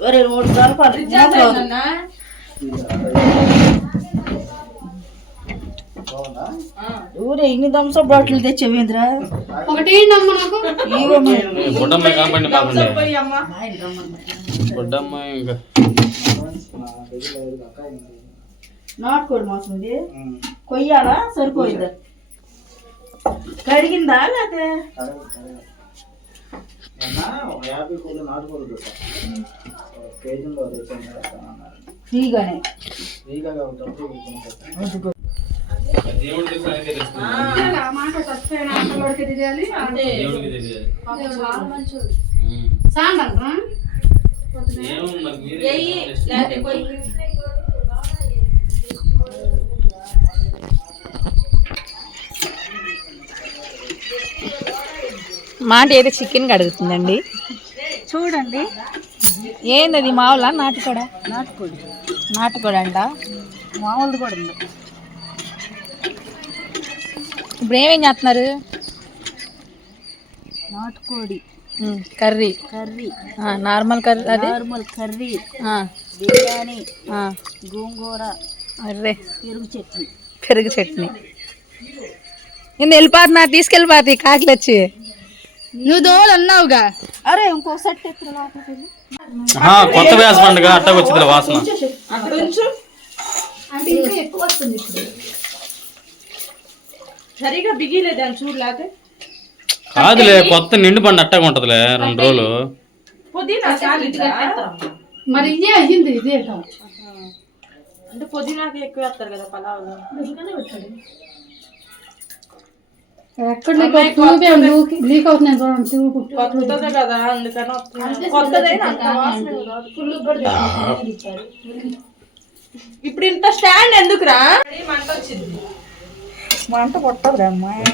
ఒరే మూడు ఊరే ఇన్ని దంస బాటిల్ తెచ్చేవేంద్రా? ఒకటి నమ్మ నాకు. ఇగో మీ బుడ్డమ్మ కాంపండి మాకుండే పోయి అమ్మ బుడ్డమ్మ ఇంకా. నాటుకోడి మాసం ఇది. కొయ్యాలా? సరిపోయిందా? కడిగిందా లేకపోతే ఫ్రీగానే ఫ్రీగా డబ్బులు కొనుక్కొచ్చాను. దేవుడికి పని తెలుస్తుంది. ఆ మాట చచ్చిపోయిన ఆటలోడికి తెలియాలి దేవుడికి తెలియాలి ఉమ్. మాట అయితే చికెన్ కడుగుతుందండి చూడండి. ఏంది అది మావులా? నాటుకోడా? నాటుకోడి. నాటుకోడా అంట. మామూలుది కూడా ఉంది. ఇప్పుడు ఏమేం చేస్తున్నారు? నాటుకోడి. కర్రీ. కర్రీ. నార్మల్ కర్రీ అది? Normal curry. బిర్యానీ. గోంగూర. అర్రే. పెరుగు చట్నీ. పెరుగు చట్నీ. నేను వెళ్ళిపోతున్నా తీసుకెళ్ళిపోతుంది కాకిలు వచ్చి నువ్వు దోవలు అన్నావుగా. అరే ఇంకో సెట్ కొత్త వ్యాస పండుగ అట్టకు వచ్చింది వాసన. అక్కడ ఉంచు అంటే ఇంకా ఎక్కువ వస్తుంది ఇప్పుడు. సరిగా బిగిలేదు అని చూడు లేకపోతే కాదులే కొత్త నిండు పండు అట్టగా ఉంటదిలే రెండు రోజులు? మరి ఇదే అయ్యింది ఇదే అంటే పుదీనాకి ఎక్కువ వేస్తారు కదా పలావులో ఎక్కడ లీక్ అవుతున్నాయి చూడండి కొత్తదే కదా అందుకని. ఇప్పుడు ఇంత స్టాండ్ ఎందుకురా? మంట వచ్చింది. మంట కొట్టదురా అమ్మాయి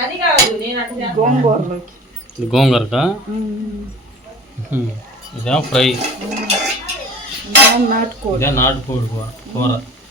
అని కాదు నేను అంటే గోంగూరలోకి. ఇది గోంగూరక? ఇదేమో ఫ్రై. నాటుకోడి. ఇదే నాటుకోడి కూర.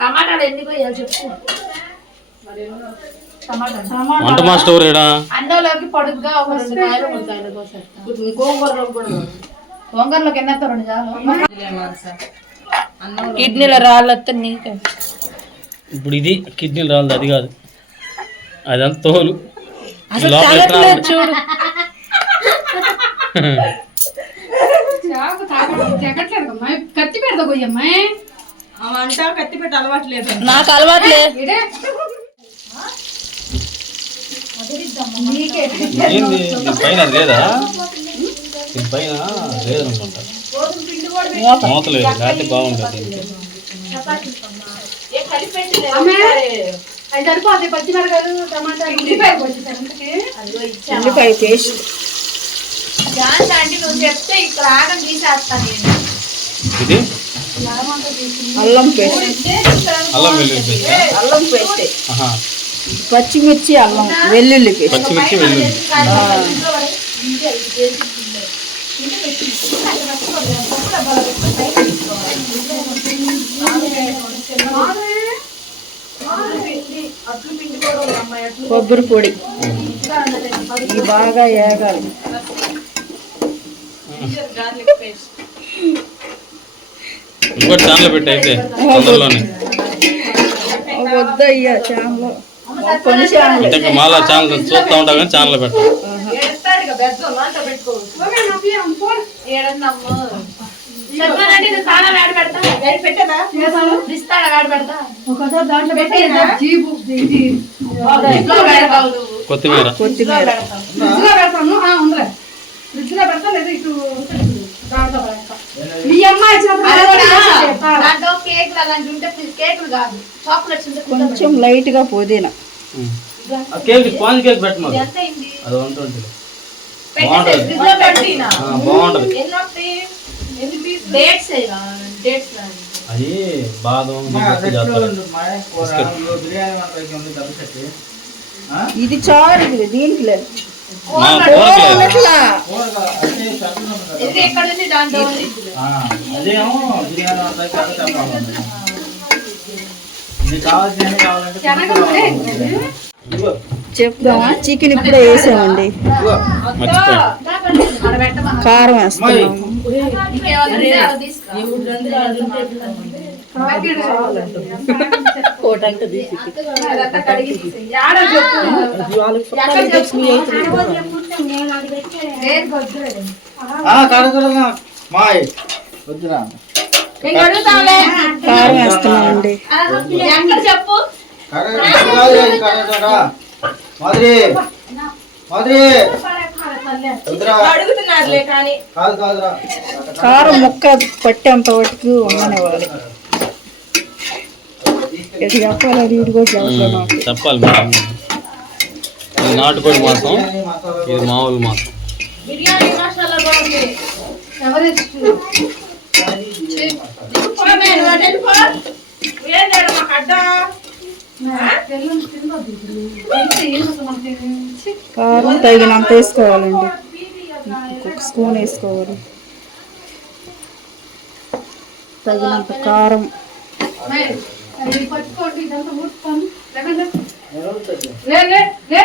టమాటాలు ఎందుకు చెప్పు. వంట మాస్టర్ ఏడా అన్నంలోకి పొడుగ్గా ఒక రెండు కాయలు మూడు కాయలు కోసేస్తాం గోంగూరలో కూడా గోంగూరలోకి ఎన్న రెండు చాలు? కిడ్నీలో రాళ్ళు వస్తే నీకే. ఇప్పుడు ఇది కిడ్నీలు రాలేదు అది కాదు. అదంతా తోలు? చూడు. కత్తి పెడతా పోయమ్మాయి నాకు అలవాట్లే ఇదే. ఏంది? దీని పైన లేదా? పైన లేదనుకుంటా. లేకపోతే బాగుంటుంది ఉల్లిపాయ పేస్ట్. నువ్వు చెప్తే ఇక్కడ ఆగం తీసేస్తాను ఇది? అల్లం పేస్ట్. అల్లం వెల్లుల్లి పేస్ట్ అల్లం పేస్ట్. ఆహా. పచ్చిమిర్చి అల్లం వెల్లుల్లి పేస్ట్. పచ్చిమిర్చి వెల్లుల్లి. కొబ్బరి పొడి. ఇవి బాగా ఏగాలి. ఇంకోటి ఛానల్ పెట్టి అయితే తొందరలోనే. వద్దయ్యా ఛానల్ ఇంకా మాలా ఛానల్ చూస్తూ ఉంటాం కానీ ఛానల్ పెట్టాం. ఒకసారి దాంట్లో పెట్టి. జీబు ఇది కొత్తిమీర. కొత్తిమీర. మీ అమ్మాయి వచ్చినప్పుడు దాంట్లో కేకులు అలాంటివి ఉంటే కేకులు కాదు. చాక్లెట్స్ ఉంటే కొంచెం లైట్గా పుదీనా. కేక్ కేక్ పెట్టమా అది బాగుంటుంది. డేట్స్ డేట్స్ అది బాదం? ఇది చారు దీంట్లో. అదేమో బిర్యానీ వంటకి పెద్ద చెప్పాలి ఉంది. ఇది కావాల్సిన కావాలంటే ఇదిగో, చెప్దామా? చికెన్ ఇప్పుడే వేసామండి. కారం కడగలుగా. మాయ్. వద్దురా. కారం వేస్తున్నామండి. చెప్పు. మాదిరి మాదిరి కారం ముక్క పట్టేంత వరకు ఉండనివ్వాలి. ఇది చెప్పాలి? అది ఇది కూడా చెప్పాలి నాటుకోడి మాసం. ఇది మామూలు మాసం. బిర్యానీ మసాలా బాగుంది. ఎవరు కారం తగినంత వేసుకోవాలండి. ఒక స్పూన్ వేసుకోవాలి. తగినంత కారం. పట్టుకోండి ఇదంతా ఊడుతాను లేకండి నిలబెట్టండి. లే లే లే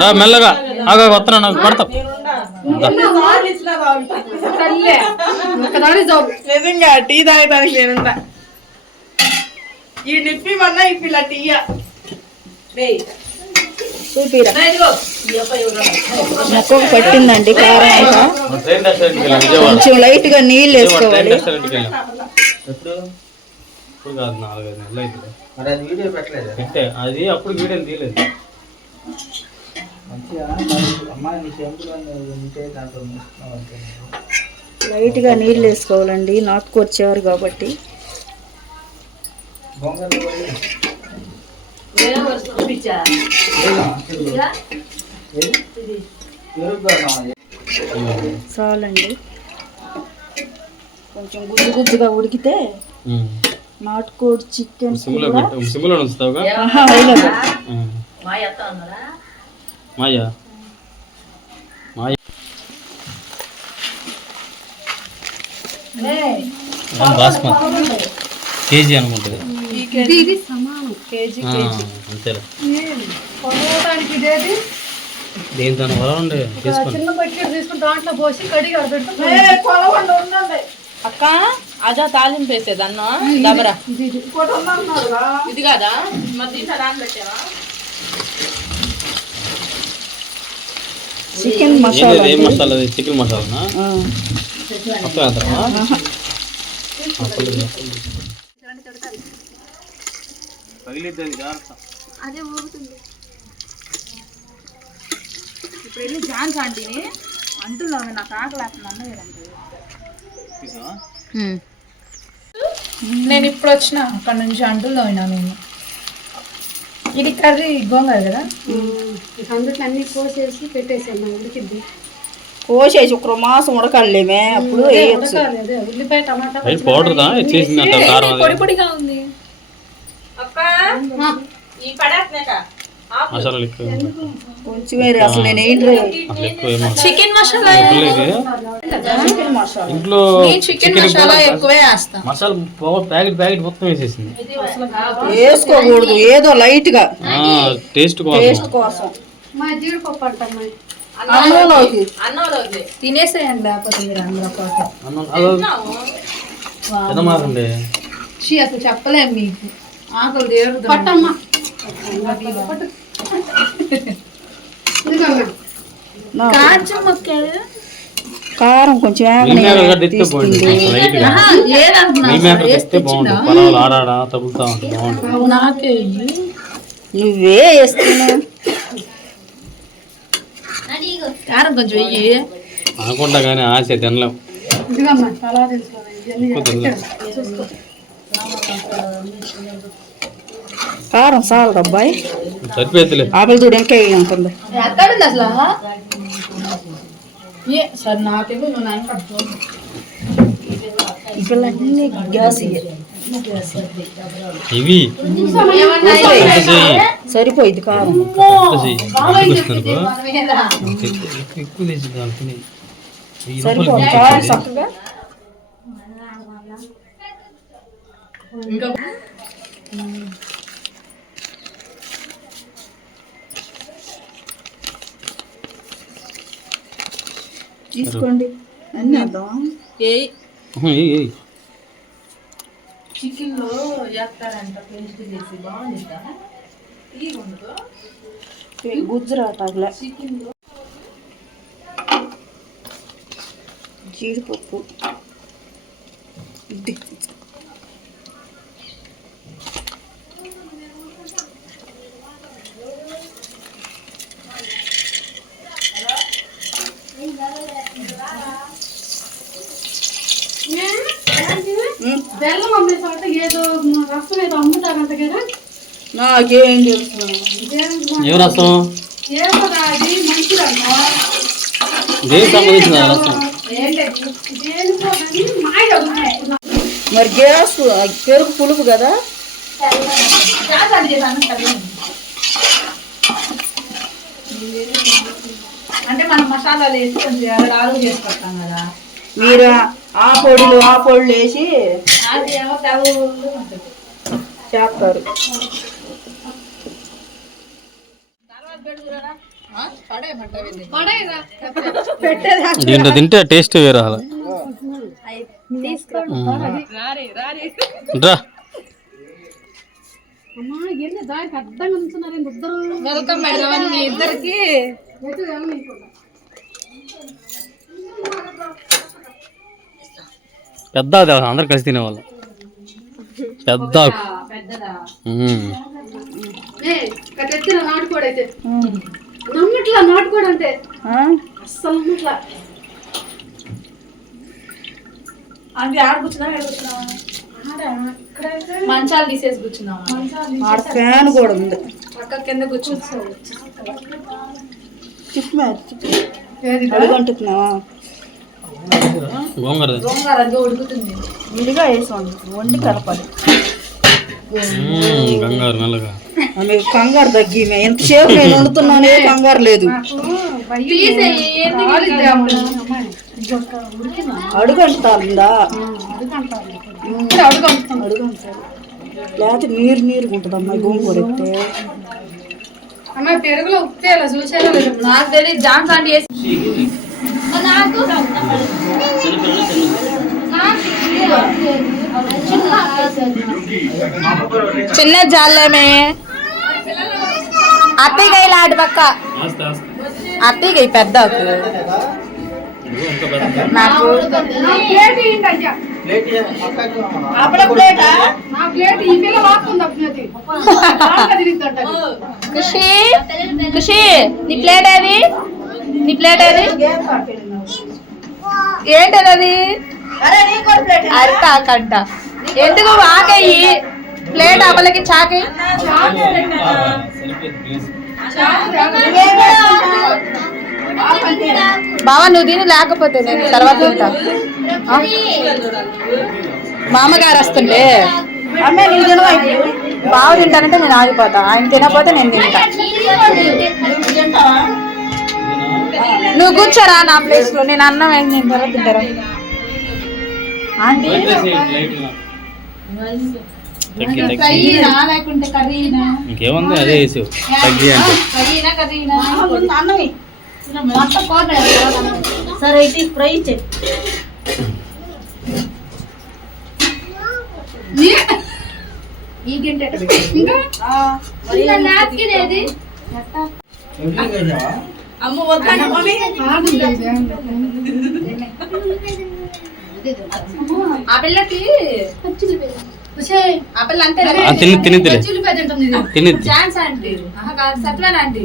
రా, మెల్లగా. ఆగా వస్తున్నా నాకు పడతాం తల్లే ఒకదాని జాబ్. నిజంగా టీ తాగడానికి నేనుంటా ఈ నిప్పి మన్నా ఈ పిల్ల టీయా మొక్కకు పట్టిందండి కారం అంతా కొంచెం లైట్గా నీళ్ళు వేసుకోవాలి. ఇప్పుడు అది అప్పుడు వీడియో తీయలేదు. మంచిగా? అమ్మాయి నీ చెంపులు ఉంటే దాంట్లో మూసుకున్నావు అంతే లైట్గా నీళ్ళు వేసుకోవాలండి. కాబట్టి? ఏది? పెరుగు కావాలి. చాలండి. కొంచెం గుజ్జు గుజ్జుగా ఉడికితే నాటుకోడి చికెన్ సిమ్లో సిమ్లో మాయా మాయ. బాస్మతి కేజీ అనుకుంటుంది. అంతేలే. దేంతో ఉండే దాంట్లో పోసి కడిగి అక్క అదా తాలింపు వేసేది అన్న దబరా. ఇది కాదా? మరి దీంట్లో దాని పెట్టావా? చికెన్ మసాలా? ఏం. మసాలా? చికెన్ మసాలానా మొత్తం పగిలిద్దని జాగ్రత్త ఇప్పుడు వెళ్ళి జాన్స్ ఆంటీని అంటున్నావు నాకు ఆకలి? నేను ఇప్పుడు వచ్చిన అక్కడ నుంచి అంటుల్లో అయినా నేను ఇది కర్రీ గోంగూర కదా? అందులో అన్ని కోసేసి పెట్టేసాను ఉడికిద్ది. కోసేసి ఒక మాసం ఉడకాలేమే అప్పుడు వేయచ్చు. ఉల్లిపాయ టమాటా అది కారం అది. పొడిగా ఉంది. అక్క ఈ పడేస్తున్నాక మసాలాలు ఎక్కువ కొంచెం వేరే అసలు నేను ఏంటి చికెన్ మసాలా చికెన్ మసాలా ఇంట్లో చికెన్ మసాలా ఎక్కువే వేస్తా మసాలా పౌ- ప్యాకెట్ ప్యాకెట్ మొత్తం వేసేసింది. వేసుకోకూడదు. ఏదో లైట్గా ఆ, టేస్ట్ కోసం. టేస్ట్ కోసం. మా జీడిపప్పు అంటమ్మా అన్నంలోకి. అన్నంలోకి. తినేసేయండి లేకపోతే మీరు పాటు అసలు చెప్పలేము మీకు. ఆకలి తీరుతుంది పట్టమ్మా. కారం కొంచెం నువ్వే వేస్తున్నావు. కారం కొంచెం వెయ్యి అనుకుంటా కానీ ఆశ తినలేం. కారం చాలు అబ్బాయి. సరిపోతులే ఆకలి చూడు ఇంకా ఉంటుంది? అసలు ఏ సరే నాకేమో ఇవన్నీ గ్యాస్. ఇవి. కారం. సరిపోయింది. కారం చక్కగా. తీసుకోండి. అన్నీ వద్దాం ఏయ్. ఉహు, ఏయ్, ఏయ్. చికెన్లో వేస్తారంట పేస్ట్ చేసి బాగుందిదా గుజరాత్ అట్లా జీడిపప్పు ఇది బెల్లం అమ్మే చోట ఏదో రసం ఏదో అమ్ముతారంట కదా? నాకేం తెలుసు. ఏం రసం? ఏమో అది? మంచిదంట దేనికి సంబంధించిన రసం. దేనికోదని మాయ చదువుతున్నా మరి గ్యాస్ పెరుగు పులుపు కదా? అంటే మనం మసాలాలు వేసి కొంచెం ఎవరు ఆలు చేసి పెడతాం కదా. మీరు? ఆ పొడులు ఆ పొడులు వేసి. చేస్తారు. దీంట్లో తింటే టేస్ట్ వేరే అలా. రా. వెల్కమ్ మేడం మీ ఇద్దరికి. పెద్ద? అందరు కలిసి తినేవాళ్ళు. పెద్ద మంచాలు తీసేసి కూర్చున్నావా? ఆడ ఫ్యాన్ కూడా ఉంది. పక్క కింద కూర్చున్నావు గోంగూర. గోంగూర అది ఉడుకుతుంది. విడిగా వేసి వండు కలపాలి. గంగారు మెల్లగా. కంగారు తగ్గి ఎంతసేపు నేను వండుతున్నానే కంగారు లేదు. అడుగు అంటారుందా అడుగు అంటారు లేకపోతే నీరు నీరుగా ఉంటుంది అమ్మాయి గోంగూర ఎత్తే అమ్మాయి పెరుగులో ఉప్పే చూసారా? లేదు నాకు తెలియదు. జాన్స్ వేసి చిన్న జాలేమే. అత్తయ్య లాంటి పక్క. ఆస్తి ఆస్తి. అత్తయ్య పెద్ద నాకు. ఖుషి ఖుషి నీ ప్లేట్ ఏది? నీ ప్లేట్ ఏది? ఏంటది అది? అరిట కంట ఎందుకు వాకేయి ప్లేట్ అవలకి చాకి? బావా నువ్వు తిని లేకపోతే నేను తర్వాత తింటా. మామగారు వస్తుండే బావ తింటానంటే నేను ఆగిపోతా. ఆయన తినకపోతే నేను తింటా. నువ్వు కూర్చోరా నా ప్లేస్లో. నేను అన్నం వేసి నేను తర్వాత తింటారా? ఆంటీ. తగ్గి తగ్గి. లేకుంటే కర్రీనా? ఇంకేముంది అదే తగ్గి అంటే. సరే అయితే ఫ్రై వెళ్ళావా? అమ్మ. ఆ పిల్లకి ఆ పిల్ల తిని తిని తిని. Chance aunty. ఆంటీ.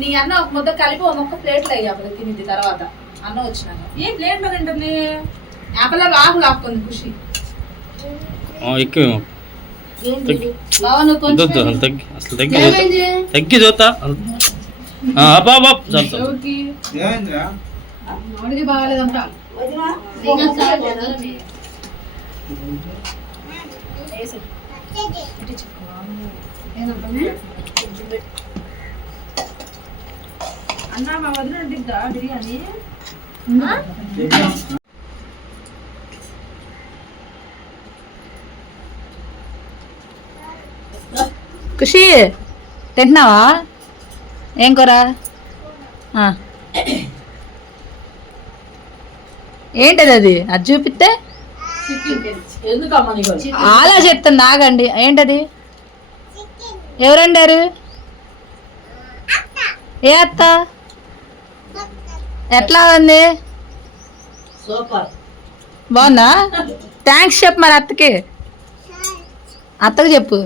నీ అన్న ఒక ముద్ద కలిపి ఒక మొక్క ప్లేట్లో అయ్యి అప్పుడు తినింది తర్వాత. అన్న వచ్చినాక. ఏ ప్లేట్లో తింటుంది ఆ పిల్ల ఆకు లాక్కుంది ఖుషి. ఎక్కువ బావ నువ్వు కొంచెం వద్దు వద్దు, తగ్గి. అసలు తగ్గి తగ్గి చూస్తా అన్న మా వదిన వండిద్దా బిర్యానీ? ఖుషి తింటున్నావా? ఏం కూర. ఏంటది అది? అది చూపిస్తే అలా చెప్తుంది ఆగండి ఏంటది? ఎవరండారు? ఏ అత్త? ఎట్లా ఉంది? బాగుందా? థ్యాంక్స్ చెప్పు మరి అత్తకి. అత్తకి చెప్పు.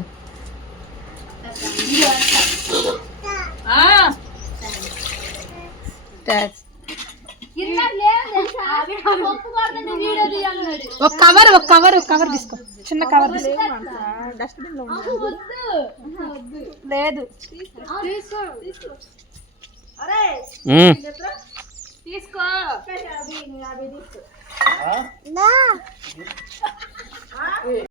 ఒక కవర్ ఒక కవర్ ఒక కవర్ తీసుకో. చిన్న కవర్ తీసుకో. లేదు ఉమ్.